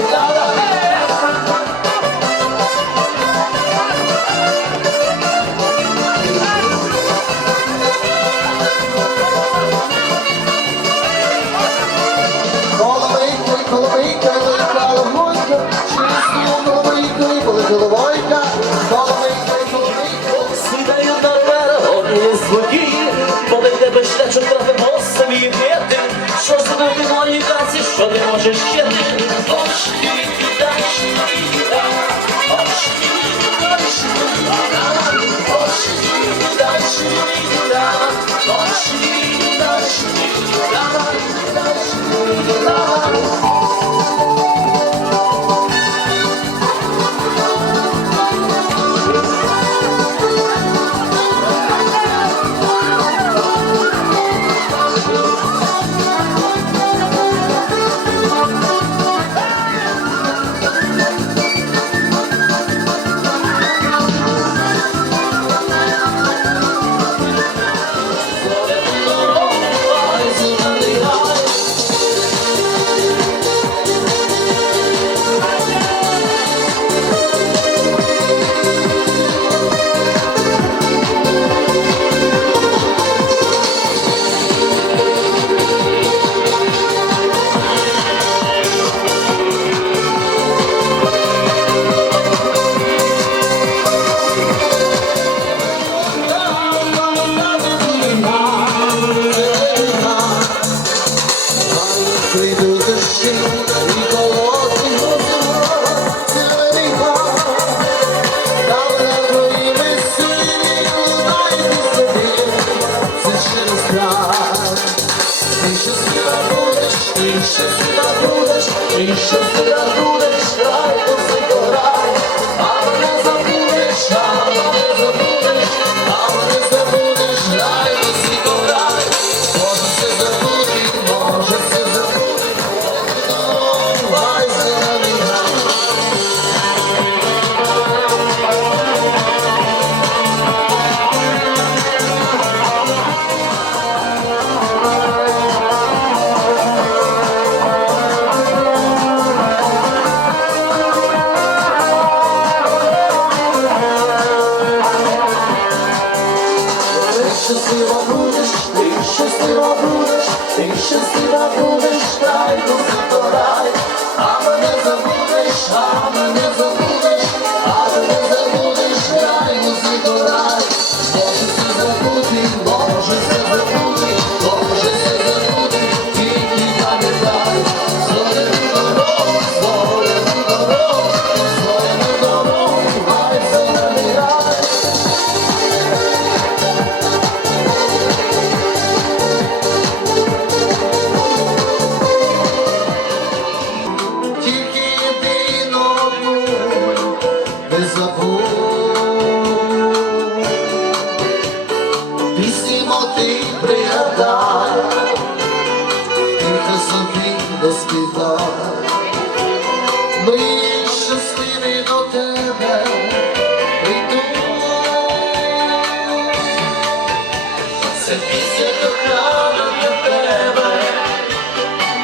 감사합니다. Давай, Ты счастлива будешь, ты счастлива будешь. пісні моти пригадай, тихо собі доспівай, ми щасливі до тебе прийдемо. Це пісня кохана для тебе,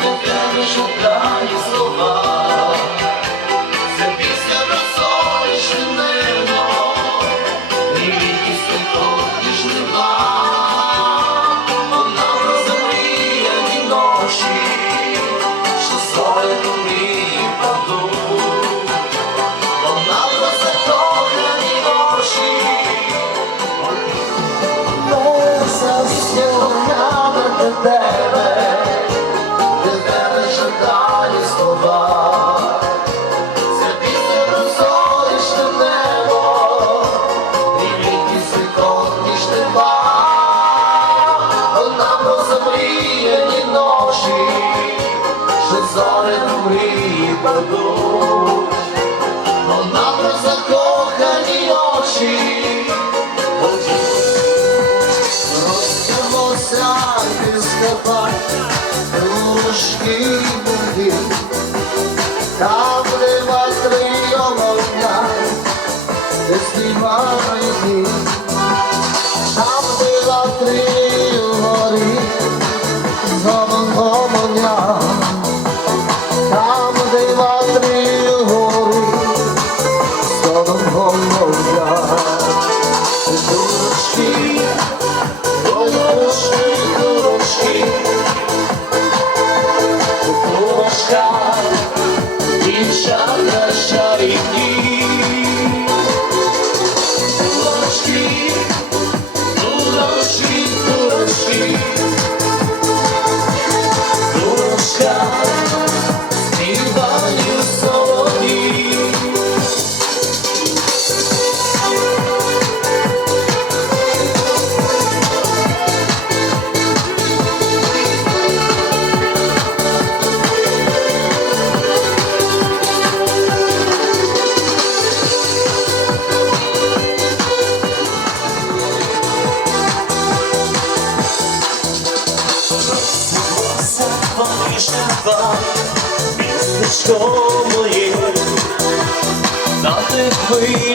не тебе жадає. Алелуї, подумай. Містечко моє, дати тих